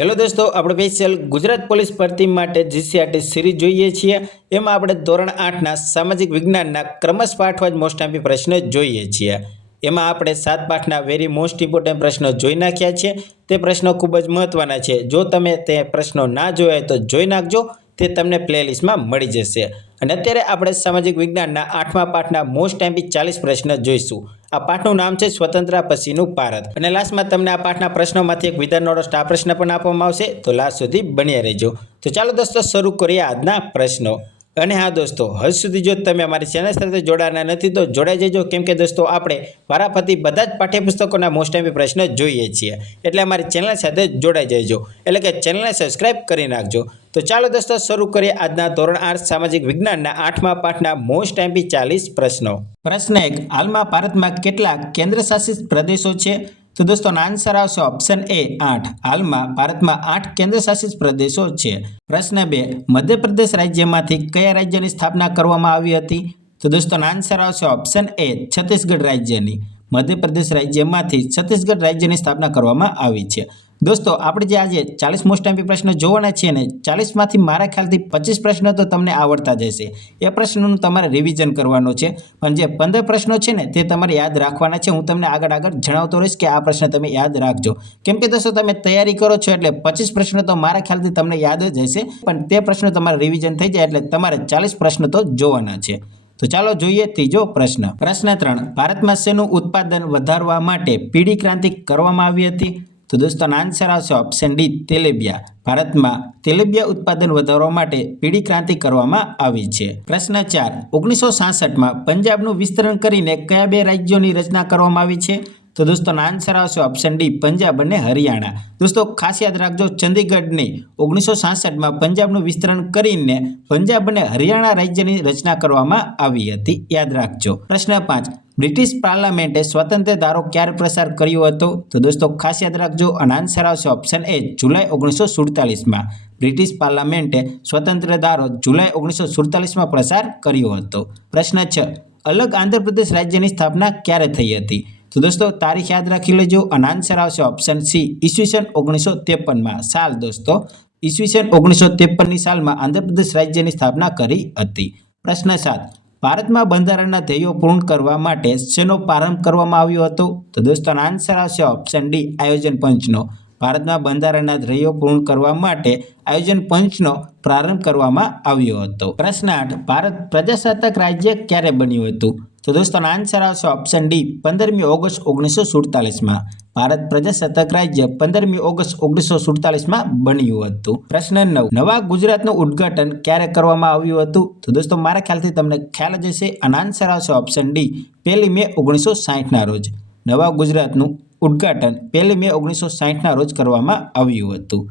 Hello દોસ્તો, આપણે special Gujarat police ભરતી માટે જીસીઆરટી સિરીઝ જોઈએ છીએ. એમાં આપણે ધોરણ આઠના સામાજિક વિજ્ઞાનના ક્રમશ પાઠવા જ મોસ્ટ આંપી પ્રશ્ન જોઈએ છીએ. એમાં આપણે સાત પાઠના વેરી મોસ્ટ ઇમ્પોર્ટન્ટ પ્રશ્નો જોઈ નાખ્યા છે. તે પ્રશ્નો ખૂબ જ મહત્ત્વના છે. જો તમે તે પ્રશ્નો ના જોયા તો જોઈ નાખજો. તે તમને પ્લેલિસ્ટમાં મળી જશે. અને અત્યારે આપણે સામાજિક વિજ્ઞાનના આઠમા પાઠના મોસ્ટ એમ્પી ચાલીસ પ્રશ્ન જોઈશું. આ પાઠનું નામ છે સ્વતંત્ર પછીનું ભારત. અને લાસ્ટમાં તમને આ પાઠના પ્રશ્નોમાંથી એક વિધાનનો સ્ટાર પ્રશ્ન પણ આપવામાં આવશે. તો લાસ્ટ સુધી બન્યા રહેજો. તો ચાલો દોસ્તો, શરૂ કરીએ આજના પ્રશ્નો. અને હા દોસ્તો, હજ સુધી જો તમે અમારી ચેનલ સાથે જોડાના નથી, તો જોડાઈ જજો. કેમ કે દોસ્તો, આપણે વારાફરતી બધા જ પાઠ્યપુસ્તકોના મોસ્ટ ટાઈમ પ્રશ્ન જોઈએ છીએ. એટલે અમારી ચેનલ સાથે જોડાઈ જજો. એટલે કે ચેનલને સબસ્ક્રાઈબ કરી નાખજો. તો ચાલો દોસ્તો, શરૂ કરીએ આજના ધોરણ આઠ સામાજિક વિજ્ઞાનના આઠમા પાઠના મોસ્ટ ટાઈમ ચાલીસ પ્રશ્નો. પ્રશ્ન એક, હાલમાં ભારતમાં કેટલા કેન્દ્રશાસિત પ્રદેશો છે? તો દોસ્તો આન્સર આવશે ઓપ્શન એ આઠ. હાલમાં ભારતમાં આઠ કેન્દ્રશાસિત પ્રદેશો છે. પ્રશ્ન બે, મધ્યપ્રદેશ રાજ્યમાંથી કયા રાજ્યની સ્થાપના કરવામાં આવી હતી? તો દોસ્તો આન્સર આવશે ઓપ્શન એ છત્તીસગઢ રાજ્યની. મધ્યપ્રદેશ રાજ્યમાંથી છત્તીસગઢ રાજ્યની સ્થાપના કરવામાં આવી છે. દોસ્તો, આપણે જે આજે ચાલીસ મોસ્ટ એમપી પ્રશ્નો જોવાના છે ને, ચાલીસમાંથી મારા ખ્યાલથી પચીસ પ્રશ્નો તો તમને આવડતા જ હશે. એ પ્રશ્નોનું તમારે રિવિઝન કરવાનો છે. પણ જે પંદર પ્રશ્નો છે ને, તે તમારે યાદ રાખવાના છે. હું તમને આગળ આગળ જણાવતો રહીશ કે આ પ્રશ્ન તમે યાદ રાખજો. કેમ કે દોસ્તો, તમે તૈયારી કરો છો એટલે પચીસ પ્રશ્નો તો મારા ખ્યાલથી તમને યાદ જ હશે. પણ તે પ્રશ્નો તમારે રિવિઝન થઈ જાય એટલે તમારે ચાલીસ પ્રશ્નો તો જોવાના છે. તો ચાલો જોઈએ ત્રીજો પ્રશ્ન. પ્રશ્ન ત્રણ. ભારતમાં શેનું ઉત્પાદન વધારવા માટે પીડી ક્રાંતિ કરવામાં આવી હતી? તો દોસ્તો આન્સર આવશે ઓપ્શન ડી તેલેબિયા. ભારતમાં તેલેબિયા ઉત્પાદન વધારવા માટે પીળી ક્રાંતિ કરવામાં આવી છે. પ્રશ્ન ચાર, ઓગણીસો સાસઠમાં પંજાબનું વિસ્તરણ કરીને કયા બે રાજ્યોની રચના કરવામાં આવી છે? તો દોસ્તો આન્સર આવશે ઓપ્શન ડી પંજાબ અને હરિયાણા. દોસ્તો ખાસ યાદ રાખજો, ચંદીગઢની ઓગણીસો સાસઠમાં પંજાબનું વિસ્તરણ કરીને પંજાબ અને હરિયાણા રાજ્યની રચના કરવામાં આવી હતી. યાદ રાખજો. પ્રશ્ન પાંચ, બ્રિટિશ પાર્લામેન્ટે સ્વતંત્ર ધારો ક્યારે પ્રસાર કર્યો હતો? તો દોસ્તો ખાસ યાદ રાખજો, અને આન્સર આવશે ઓપ્શન એ જુલાઈ ઓગણીસો સુડતાલીસમાં. બ્રિટિશ પાર્લામેન્ટે સ્વતંત્ર ધારો જુલાઈ ઓગણીસો સુડતાલીસમાં પ્રસાર કર્યો હતો. પ્રશ્ન છ, અલગ આંધ્રપ્રદેશ રાજ્યની સ્થાપના ક્યારે થઈ હતી? તો દોસ્તો, તારીખ યાદ રાખી લેજો. અને આન્સર આવશે ઓપ્શન સી ઈસવીસન ઓગણીસો ત્રેપનમાં. સાલ દોસ્તો, ઈસવીસન ઓગણીસો ત્રેપનની સાલમાં આંધ્રપ્રદેશ રાજ્યની સ્થાપના કરી હતી. પ્રશ્ન સાત, ભારતમાં બંધારણના ધ્યેયો પૂર્ણ કરવા માટે શેનો પ્રારંભ કરવામાં આવ્યો હતો? તો દોસ્તો આન્સર આવશે ઓપ્શન ડી આયોજન પંચનો. ભારતમાં બંધારણના ધ્યેયો પૂર્ણ કરવા માટે આયોજન પંચનો પ્રારંભ કરવામાં આવ્યો હતો. પ્રશ્ન આઠ, ભારત પ્રજાસત્તાક રાજ્ય ક્યારે બન્યું હતું? તો દોસ્તો આન્સર આવશે ઓપ્શન ડી, પંદરમી ઓગસ્ટ ઓગણીસો સુડતાલીસમાં. ભારત પ્રજાસત્તાક રાજ્ય પંદરમી ઓગસ્ટ ઓગણીસો સુડતાલીસમાં બન્યું હતું. પ્રશ્ન નવ, નવા ગુજરાતનું ઉદ્ઘાટન ક્યારે કરવામાં આવ્યું હતું? તો દોસ્તો, મારા ખ્યાલથી તમને ખ્યાલ જ હશે અને આન્સર આવશે ઓપ્શન ડી, પહેલી મે ઓગણીસો સાહીઠના રોજ. નવા ગુજરાતનું ઉદ્ઘાટન પહેલી મે ઓગણીસો સાહીઠના રોજ કરવામાં આવ્યું હતું.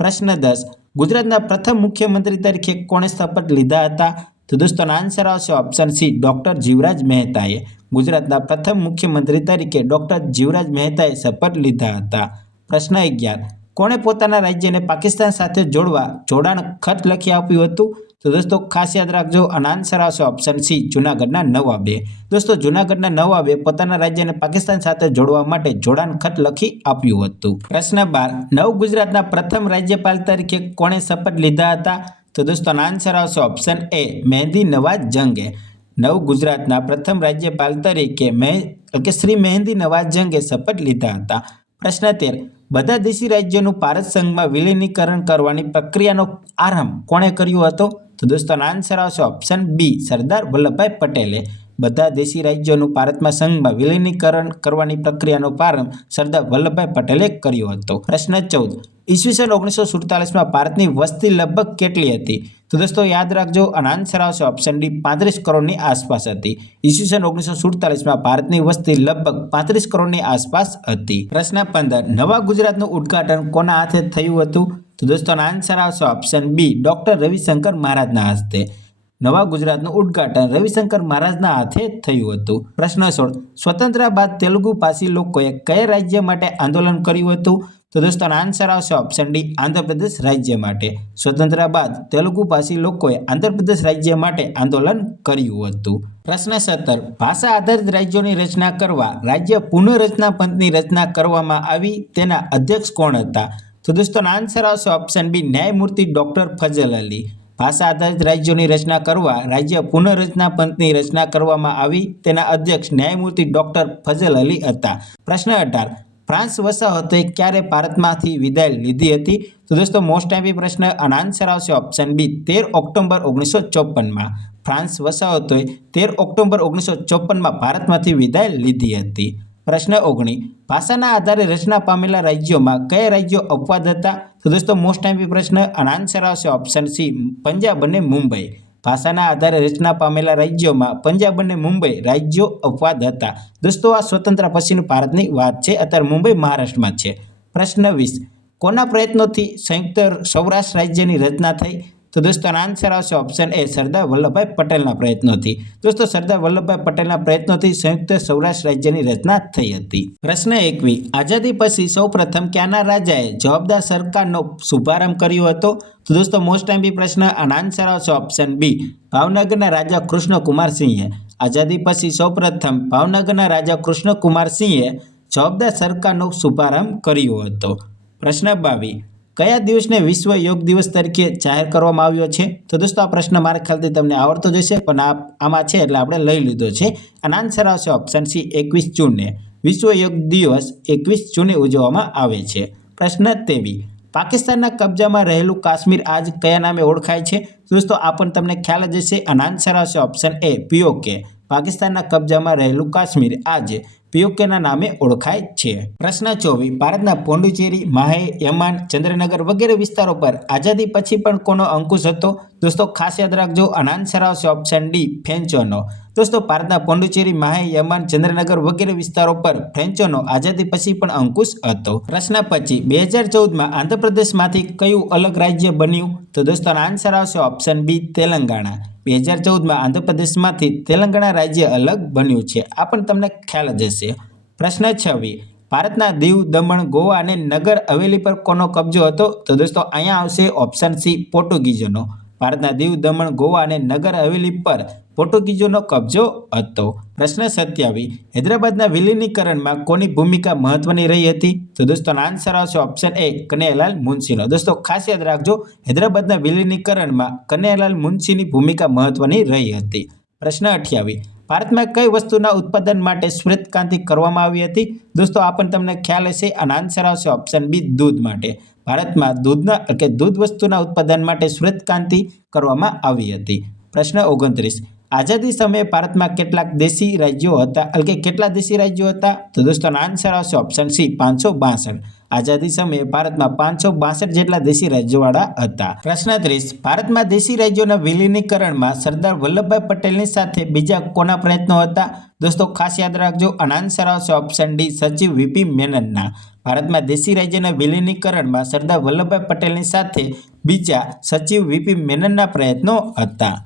પ્રશ્ન દસ, ગુજરાતના પ્રથમ મુખ્યમંત્રી તરીકે કોણે શપથ લીધા હતા? તો દોસ્તોનો આન્સર આવશે ઓપ્શન સી ડૉક્ટર જીવરાજ મહેતાએ. ગુજરાતના પ્રથમ મુખ્યમંત્રી તરીકે ડૉક્ટર જીવરાજ મહેતાએ શપથ લીધા હતા. પ્રશ્ન અગિયાર, કોણે પોતાના રાજ્યને પાકિસ્તાન સાથે જોડવા જોડાણ ખત લખી આપ્યું હતું? તો દોસ્તો ખાસ યાદ રાખજો અને આન્સર આવશે ઓપ્શન સી જુનાગઢના નવાબે. દોસ્તો જુનાગઢના નવાબે પોતાના રાજ્યને પાકિસ્તાન સાથે જોડવા માટે જોડાણ ખત લખી આપ્યું હતું. પ્રશ્ન બાર, નવ ગુજરાતના પ્રથમ રાજ્યપાલ તરીકે કોણે શપથ લીધા હતા? તો દોસ્તો આન્સર આવશે ઓપ્શન એ મહેંદી નવાજ જંગે. નવ ગુજરાતના પ્રથમ રાજ્યપાલ તરીકે કે શ્રી મહેંદી નવાજ જંગે શપથ લીધા હતા. પ્રશ્ન તેર, બધા દેશી રાજ્યોનું ભારત સંઘમાં વિલીનીકરણ કરવાની પ્રક્રિયાનો આરંભ કોણે કર્યો હતો? તો દોસ્તો આન્સર આવશે ઓપ્શન બી સરદાર વલ્લભભાઈ પટેલે. બધા દેશી રાજ્યોનું ભારતમાં સંઘમાં વિલીનીકરણ કરવાની પ્રક્રિયાનો પ્રારંભ સરદાર વલ્લભભાઈ પટેલે કર્યો હતો. પ્રશ્ન ચૌદ, ઈસવીસન ઓગણીસો સુડતાલીસમાં ભારતની વસ્તી લગભગ કેટલી હતી? તો દોસ્તો, યાદ રાખજો અને આન્સર આવશે ઓપ્શન ડી પાંત્રીસ કરોડની આસપાસ હતી. ઈસવીસન ઓગણીસો સુડતાલીસમાં ભારતની વસ્તી લગભગ પાંત્રીસ કરોડની આસપાસ હતી. પ્રશ્ન પંદર, નવા ગુજરાતનું ઉદ્ઘાટન કોના હાથે થયું હતું? તો દોસ્તોનો આન્સર આવશે ઓપ્શન બી ડૉક્ટર રવિશંકર મહારાજના હસ્તે. નવા ગુજરાતનું ઉદ્ઘાટન રવિશંકર મહારાજના હાથે થયું હતું. પ્રશ્ન સોળ, સ્વતંત્ર બાદ તેલુગુ પાસી લોકોએ કયા રાજ્ય માટે આંદોલન કર્યું હતું? તો દોસ્તોનો આન્સર આવશે ઓપ્શન ડી આંધ્રપ્રદેશ રાજ્ય માટે. સ્વતંત્ર બાદ તેલુગુ પાસી લોકોએ આંધ્રપ્રદેશ રાજ્ય માટે આંદોલન કર્યું હતું. પ્રશ્ન સત્તર, ભાષા આધારિત રાજ્યોની રચના કરવા, રાજ્ય પુનઃરચના પંથની રચના કરવામાં આવી તેના અધ્યક્ષ કોણ હતા? તો દોસ્તો આન્સર આવશે ઓપ્શન બી ન્યાયમૂર્તિ ડૉક્ટર ફજલ અલી ભાષા આધારિત રાજ્યોની રચના કરવા, રાજ્ય પુનઃરચના પંથની રચના કરવામાં આવી, તેના અધ્યક્ષ ન્યાયમૂર્તિ ડૉક્ટર ફજલ અલી હતા. પ્રશ્ન અઢાર, ફ્રાન્સ વસાહતોએ ક્યારે ભારતમાંથી વિદાય લીધી હતી? તો દોસ્તો મોસ્ટ આઈપી પ્રશ્ન, અને આન્સર આવશે ઓપ્શન બી તેર ઓક્ટોબર ઓગણીસો ચોપનમાં. ફ્રાન્સ વસાહતોએ તેર ઓક્ટોબર ઓગણીસો ચોપનમાં ભારતમાંથી વિદાય લીધી હતી. પ્રશ્ન ઓગણી. ભાષાના આધારે રચના પામેલા રાજ્યોમાં કયા રાજ્યો અપવાદ હતા? તો દોસ્તો મોસ્ટ ટાઈમ પ્રશ્ન અને આન્સર આવશે ઓપ્શન સી પંજાબ અને મુંબઈ. ભાષાના આધારે રચના પામેલા રાજ્યોમાં પંજાબ અને મુંબઈ રાજ્યો અપવાદ હતા. દોસ્તો, આ સ્વતંત્ર પછીનું ભારતની વાત છે. અત્યારે મુંબઈ મહારાષ્ટ્રમાં છે. પ્રશ્ન વીસ. કોના પ્રયત્નોથી સંયુક્ત સૌરાષ્ટ્ર રાજ્યની રચના થઈ? તો દોસ્તો આન્સર આવશે ઓપ્શન એ સરદાર વલ્લભભાઈ પટેલના પ્રયત્નોથી. દોસ્તો સરદાર વલ્લભભાઈ પટેલના પ્રયત્નોથી સંયુક્ત સૌરાષ્ટ્ર રાજ્યની રચના થઈ હતી. પ્રશ્ન એકવી, આઝાદી પછી સૌપ્રથમ ક્યાંના રાજાએ જવાબદાર સરકારનો શુભારંભ કર્યો હતો? તો દોસ્તો મોસ્ટ ટાઈમ બી પ્રશ્ન આન્સર આવશે ઓપ્શન બી ભાવનગરના રાજા કૃષ્ણકુમારસિંહે આઝાદી પછી સૌપ્રથમ ભાવનગરના રાજા કૃષ્ણકુમારસિંહે જવાબદાર સરકારનો શુભારંભ કર્યો હતો. પ્રશ્ન બાવી કયા દિવસને વિશ્વ યોગ દિવસ તરીકે જાહેર કરવામાં આવ્યો છે? તો દોસ્તો, આ પ્રશ્ન મારા ખ્યાલથી તમને આવડતો જશે પણ આ આમાં છે એટલે આપણે લઈ લીધો છે. અને આન્સર આવશે ઓપ્શન સી એકવીસ જૂનને વિશ્વ યોગ દિવસ એકવીસ જૂને ઉજવવામાં આવે છે. પ્રશ્ન તેવી, પાકિસ્તાનના કબજામાં રહેલું કાશ્મીર આજ કયા નામે ઓળખાય છે? દોસ્તો, આ પણ તમને ખ્યાલ જ હશે. અને આન્સર આવશે ઓપ્શન એ પીઓકે. પાકિસ્તાનના કબજામાં રહેલું કાશ્મીર આજે પીઓકેના નામે ઓળખાય છે. પ્રશ્ન ચોવીસ, ભારતના પોંડુચેરી માહે, યમાન, ચંદ્રનગર વગેરે વિસ્તારો પર આઝાદી પછી પણ કોનો અંકુશ હતો? દોસ્તો, ખાસ યાદ રાખજો આન્સર આવશે ઓપ્શન ડી ફ્રેન્ચોનો દોસ્તો, ભારતના પોંડુચેરી માહે, યમાન, ચંદ્રનગર વગેરે વિસ્તારો પર ફ્રેન્ચોનો આઝાદી પછી પણ અંકુશ હતો. પ્રશ્ન પછી બે હજાર ચૌદમાં આંધ્રપ્રદેશમાંથી કયું અલગ રાજ્ય બન્યું? તો દોસ્તો આન્સર આવશે ઓપ્શન બી તેલંગાણા. બે હજાર ચૌદમાં આંધ્રપ્રદેશમાંથી તેલંગાણા રાજ્ય અલગ બન્યું છે. આ પણ તમને ખ્યાલ જ હશે. પ્રશ્ન છવ્વી ભારતના દીવ, દમણ, ગોવા અને નગર હવેલી પર કોનો કબજો હતો? તો દોસ્તો, અહીંયા આવશે ઓપ્શન સી પોર્ટુગીઝોનો. ભારતના દીવ, દમણ, ગોવા અને નગર હવેલી પર પોર્ટુગીઝોનો કબજો હતો. પ્રશ્ન સત્યાવી, હૈદરાબાદના વિલીનીકરણમાં કોની ભૂમિકા મહત્વની રહી હતી? તો દોસ્તોનો આન્સર આવશે ઓપ્શન એ કનૈયાલાલ મુનશીનો. દોસ્તો, ખાસ યાદ રાખજો, હૈદરાબાદના વિલીનીકરણમાં કનૈયાલાલ મુનશીની ભૂમિકા મહત્વની રહી હતી. પ્રશ્ન અઠ્યાવી, ભારતમાં કઈ વસ્તુના ઉત્પાદન માટે શ્વેત ક્રાંતિ કરવામાં આવી હતી? દોસ્તો, આ પણ તમને ખ્યાલ હશે. અને આન્સર આવશે ઓપ્શન બી દૂધ માટે. ભારતમાં દૂધના કે દૂધ વસ્તુના ઉત્પાદન માટે શ્વેત ક્રાંતિ કરવામાં આવી હતી. પ્રશ્ન ઓગણત્રીસ. આઝાદી સમયે ભારતમાં કેટલાક દેશી રાજ્યો હતા? એટલે કે કેટલા દેશી રાજ્યો હતા? તો દોસ્તો આન્સર આવશે ઓપ્શન સી પાંચસો બાસઠ. આઝાદી સમયે ભારતમાં પાંચસો બાસઠ જેટલા દેશી રાજ્યોવાળા હતા. પ્રશ્ન ત્રીસ, ભારતમાં દેશી રાજ્યોના વિલીનીકરણમાં સરદાર વલ્લભભાઈ પટેલની સાથે બીજા કોના પ્રયત્નો હતા? દોસ્તો, ખાસ યાદ રાખજો અને આન્સર આવશે ઓપ્શન ડી સચિવ વીપી મેનનના. ભારતમાં દેશી રાજ્યના વિલીનીકરણમાં સરદાર વલ્લભભાઈ પટેલની સાથે બીજા સચિવ વીપી મેનનના પ્રયત્નો હતા.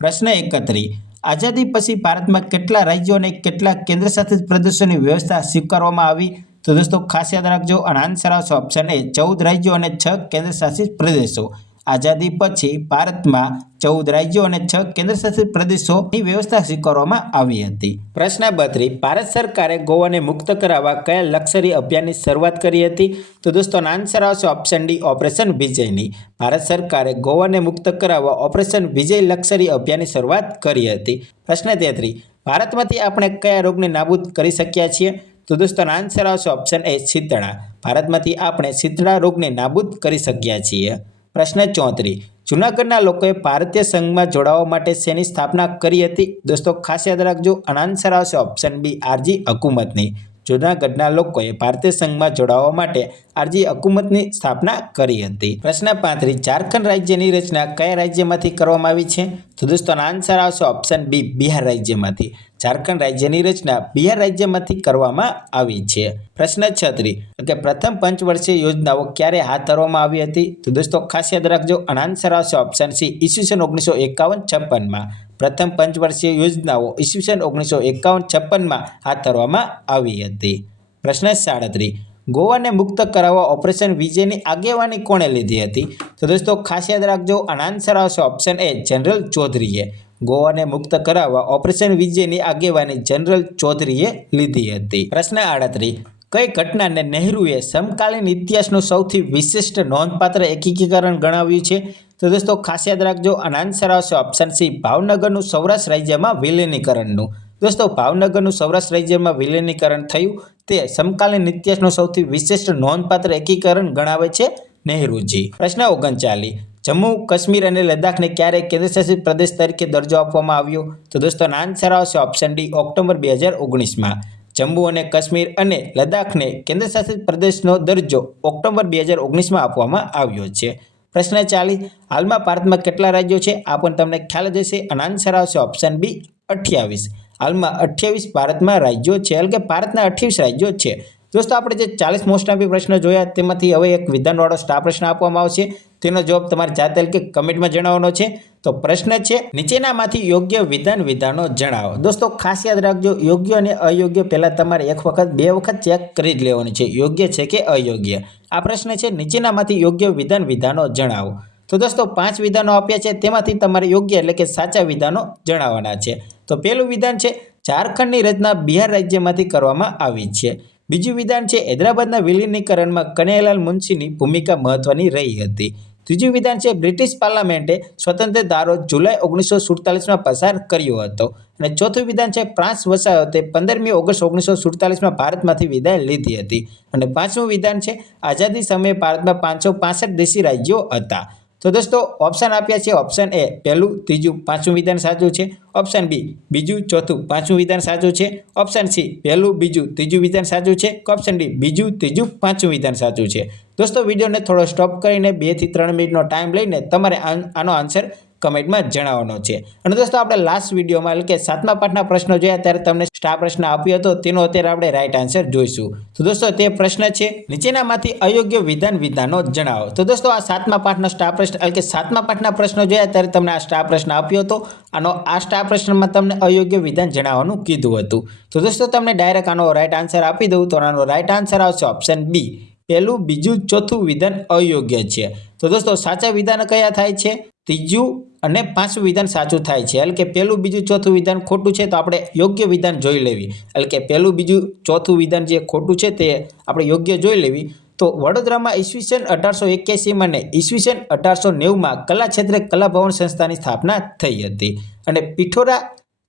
પ્રશ્ન એકત્રીસ આઝાદી પછી ભારતમાં કેટલા રાજ્યો અને કેટલા કેન્દ્રશાસિત પ્રદેશોની વ્યવસ્થા સ્વીકારવામાં આવી? તો દોસ્તો, ખાસ યાદ રાખજો અને આન્સર આવશે ઓપ્શન એ ચૌદ રાજ્યો અને છ કેન્દ્રશાસિત પ્રદેશો. આઝાદી પછી ભારતમાં ચૌદ રાજ્યો અને છ કેન્દ્રશાસિત પ્રદેશોની વ્યવસ્થા સ્વીકારવામાં આવી હતી. પ્રશ્ન બત્રી, ભારત સરકારે ગોવાને મુક્ત કરાવવા કયા લક્ઝરી અભિયાનની શરૂઆત કરી હતી? તો દોસ્તોનો આન્સર આવશે ઓપ્શન ડી ઓપરેશન વિજયની. ભારત સરકારે ગોવાને મુક્ત કરાવવા ઓપરેશન વિજય લક્ઝરી અભિયાનની શરૂઆત કરી હતી. પ્રશ્ન તેત્રીસ ભારતમાંથી આપણે કયા રોગને નાબૂદ કરી શક્યા છીએ? તો દોસ્તોનો આન્સર આવશે ઓપ્શન એ શીતળા. ભારતમાંથી આપણે શીતળા રોગને નાબૂદ કરી શક્યા છીએ. પ્રશ્ન ચોત્રીસ જૂનાગઢના લોકોએ ભારતીય સંઘમાં જોડાવા માટે શેની સ્થાપના કરી હતી? દોસ્તો, ખાસ યાદ રાખજો આન્સર આવશે ઓપ્શન બી આરજી હકુમતની. જૂનાગઢના લોકોએ ભારતીય સંઘમાં જોડાવા માટે આરજી હકુમતની સ્થાપના કરી હતી. પ્રશ્ન પાંત્રીસ, ઝારખંડ રાજ્યની રચના કયા રાજ્યમાંથી કરવામાં આવી છે? તો દોસ્તોનો આન્સર આવશે ઓપ્શન બી બિહાર રાજ્યમાંથી. ઝારખંડ રાજ્યની રચના બિહાર રાજ્યમાંથી કરવામાં આવી છે. પ્રશ્ન છત્રી કે પ્રથમ પંચવર્ષીય યોજનાઓ ક્યારે હાથ ધરવામાં આવી હતી? તો દોસ્તો, ખાસ યાદ રાખજો અને આન્સર આવશે ઓપ્શન સી ઈસવીસન ઓગણીસો એકાવન છપ્પનમાં. પ્રથમ પંચવર્ષીય યોજનાઓ ઈસવીસન ઓગણીસો એકાવન છપ્પનમાં હાથ ધરવામાં આવી હતી. પ્રશ્ન સાડત્રીસ. ગોવાને મુક્ત કરાવવા ઓપરેશન વિજયની આગેવાની કોણે લીધી હતી? તો દોસ્તો, ખાસ યાદ રાખજો, આનો આન્સર આવશે ઓપ્શન એ જનરલ ચૌધરીએ ગોવાને મુક્ત કરાવવા ઓપરેશન વિજયની આગેવાની જનરલ ચૌધરીએ લીધી હતી. પ્રશ્ન આડત્રીસ. કઈ ઘટનાને નહેરુએ સમકાલીન ઇતિહાસનું સૌથી વિશિષ્ટ નોંધપાત્ર એકીકરણ ગણાવ્યું છે? તો દોસ્તો, ખાસ યાદ રાખજો અને આન્સર આવશે ઓપ્શન સી ભાવનગરનું સૌરાષ્ટ્ર રાજ્યમાં વિલીનીકરણનું. દોસ્તો, ભાવનગરનું સૌરાષ્ટ્ર રાજ્યમાં વિલીનીકરણ થયું, તે સમકાલીન ઇતિહાસનું સૌથી વિશિષ્ટ નોંધપાત્ર એકીકરણ ગણાવે છે નહેરુજી. પ્રશ્ન ઓગણચાલીસ, જમ્મુ, કાશ્મીર અને લદ્દાખને ક્યારે કેન્દ્રશાસિત પ્રદેશ તરીકે દરજ્જો આપવામાં આવ્યો? તો દોસ્તો આન્સર આવશે ઓપ્શન ડી ઓક્ટોબર બે હજાર ઓગણીસમાં. જમ્મુ અને કાશ્મીર અને લદ્દાખને કેન્દ્રશાસિત પ્રદેશનો દરજ્જો ઓક્ટોબર બે હજાર ઓગણીસમાં આપવામાં આવ્યો છે. પ્રશ્ન ચાલીસ, હાલમાં ભારતમાં કેટલા રાજ્યો છે? આ પણ તમને ખ્યાલ જ હશે. અને આન્સર આવશે ઓપ્શન બી અઠ્યાવીસ. હાલમાં અઠ્યાવીસ ભારતમાં રાજ્યો છે. એટલે કે ભારતના અઠ્યાવીસ રાજ્યો છે. દોસ્તો, આપણે જે ચાલીસ મોસ્ટ પ્રશ્નો જોયા, તેમાંથી હવે એક વિધાનવાળો સ્ટાર પ્રશ્ન આપવામાં આવશે. તેનો જવાબ તમારે જાતે કે કમેન્ટમાં જણાવવાનો છે. તો પ્રશ્ન છે, નીચેનામાંથી યોગ્ય વિધાન વિધાનો જણાવો. દોસ્તો, ખાસ યાદ રાખજો, યોગ્ય અને અયોગ્ય પહેલાં તમારે એક વખત, બે વખત ચેક કરી જ લેવાનું છે, યોગ્ય છે કે અયોગ્ય. આ પ્રશ્ન છે, નીચેનામાંથી યોગ્ય વિધાન વિધાનો જણાવો. તો દોસ્તો, પાંચ વિધાનો આપ્યા છે, તેમાંથી તમારે યોગ્ય એટલે કે સાચા વિધાનો જણાવવાના છે. તો પહેલું વિધાન છે, ઝારખંડની રચના બિહાર રાજ્યમાંથી કરવામાં આવી છે. બીજું વિધાન છે, હૈદરાબાદના વિલીનીકરણમાં કનૈયાલાલ મુનશીની ભૂમિકા મહત્વની રહી હતી. ત્રીજું વિધાન છે, બ્રિટિશ પાર્લામેન્ટે સ્વતંત્ર ધારો જુલાઈ ઓગણીસો સુડતાલીસમાં પસાર કર્યો હતો. અને ચોથું વિધાન છે ફ્રાન્સ વસાહતે પંદરમી ઓગસ્ટ ઓગણીસો સુડતાલીસમાં ભારતમાંથી વિદાય લીધી હતી. અને પાંચમું વિધાન છે, આઝાદી સમયે ભારતમાં પાંચસો પાસઠ દેશી રાજ્યો હતા. તો દોસ્તો ઓપ્શન આપ્યા છે ઓપ્શન એ પહેલું, ત્રીજું, પાંચમું વિધાન સાચું છે ઓપ્શન બી બીજું, ચોથું, પાંચમું વિધાન સાચું છે ઓપ્શન સી પહેલું, બીજું, ત્રીજું વિધાન સાચું છે ઓપ્શન ડી બીજું, ત્રીજું, પાંચમું વિધાન સાચું છે. દોસ્તો, વિડીયોને થોડો સ્ટોપ કરીને બેથી ત્રણ મિનિટનો ટાઈમ લઈને તમારે આનો આન્સર કમેન્ટમાં જણાવવાનો છે. અને દોસ્તો, આપણે લાસ્ટ વિડીયોમાં, એટલે કે સાતમા પાઠના પ્રશ્નો જોયા, ત્યારે તમને સ્ટાર પ્રશ્ન આપ્યો હતો, તેનો અત્યારે આપણે રાઈટ આન્સર જોઈશું. તો દોસ્તો, તે પ્રશ્ન છે, નીચેનામાંથી અયોગ્ય વિધાન વિધાનો જણાવો. તો દોસ્તો, આ સાતમા પાઠનો સ્ટાર પ્રશ્ન, એટલે કે સાતમા પાઠના પ્રશ્નો જોયા, ત્યારે તમને આ સ્ટાર પ્રશ્ન આપ્યો હતો. આનો, આ સ્ટાર પ્રશ્નમાં તમને અયોગ્ય વિધાન જણાવવાનું કીધું હતું. તો દોસ્તો, તમને ડાયરેક્ટ આનો રાઈટ આન્સર આપી દઉં. તો આનો રાઈટ આન્સર આવશે ઓપ્શન બી પહેલું બીજું ચોથું વિધાન અયોગ્ય છે. તો દોસ્તો, સાચા વિધાન કયા થાય છે? ત્રીજું અને પાંચમું વિધાન સાચું થાય છે. એટલે કે પહેલું બીજું ચોથું વિધાન ખોટું છે તો આપણે યોગ્ય વિધાન જોઈ લેવી. એટલે કે પહેલું બીજું ચોથું વિધાન જે ખોટું છે તે આપણે યોગ્ય જોઈ લેવી. તો વડોદરામાં ઈસવીસન અઢારસો એક્યાસીમાં ને ઈસવીસન અઢારસો નેવુંમાં કલા ક્ષેત્રે કલા ભવન સંસ્થાની સ્થાપના થઈ હતી. અને પિઠોરા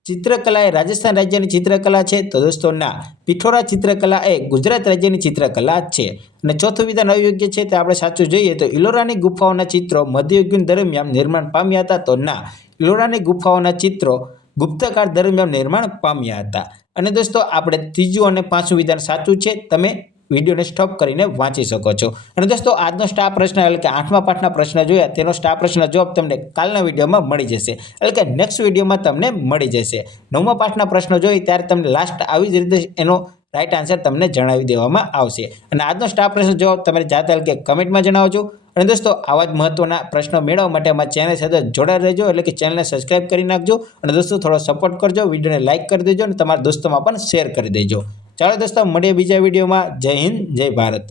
ચિત્રકલા એ રાજસ્થાન રાજ્યની ચિત્રકલા છે. તો દોસ્તો, ના પિઠોરા ચિત્રકલા એ ગુજરાત રાજ્યની ચિત્રકલા છે. અને ચોથું વિધાન અયોગ્ય છે તે આપણે સાચું જોઈએ તો ઇલોરાની ગુફાઓના ચિત્રો મધ્યયુગીન દરમિયાન નિર્માણ પામ્યા હતા. તો, ના ઇલોરાની ગુફાઓના ચિત્રો ગુપ્તકાળ દરમિયાન નિર્માણ પામ્યા હતા. અને દોસ્તો, આપણે ત્રીજું અને પાંચમું વિધાન સાચું છે. તમે વિડીયોને સ્ટોપ કરીને વાંચી શકો છો. અને દોસ્તો, આજનો સ્ટાર પ્રશ્ન એટલે કે આઠમા પાઠના પ્રશ્ન જોયા તેનો સ્ટાર પ્રશ્ન જવાબ તમને કાલના વિડીયોમાં મળી જશે. એટલે કે નેક્સ્ટ વિડીયોમાં તમને મળી જશે. નવમા પાઠના પ્રશ્નો જોઈ ત્યારે તમને લાસ્ટ આવી જ રીતે એનો રાઈટ આન્સર તમને જણાવી દેવામાં આવશે. અને આજનો સ્ટાર પ્રશ્ન જવાબ તમે જાતે કે કમેન્ટમાં જણાવજો. અને દોસ્તો, આવા જ મહત્વના પ્રશ્નો મેળવવા માટે અમારી ચેનલ સાથે જોડાઈ રહેજો. એટલે કે ચેનલને સબસ્ક્રાઇબ કરી નાખજો. અને દોસ્તો, થોડો સપોર્ટ કરજો. વિડીયોને લાઇક કરી દેજો અને તમારા દોસ્તોમાં પણ શેર કરી દેજો. ચાલો દોસ્તો મળીએ બીજા વિડીયોમાં. જય હિન્દ જય ભારત.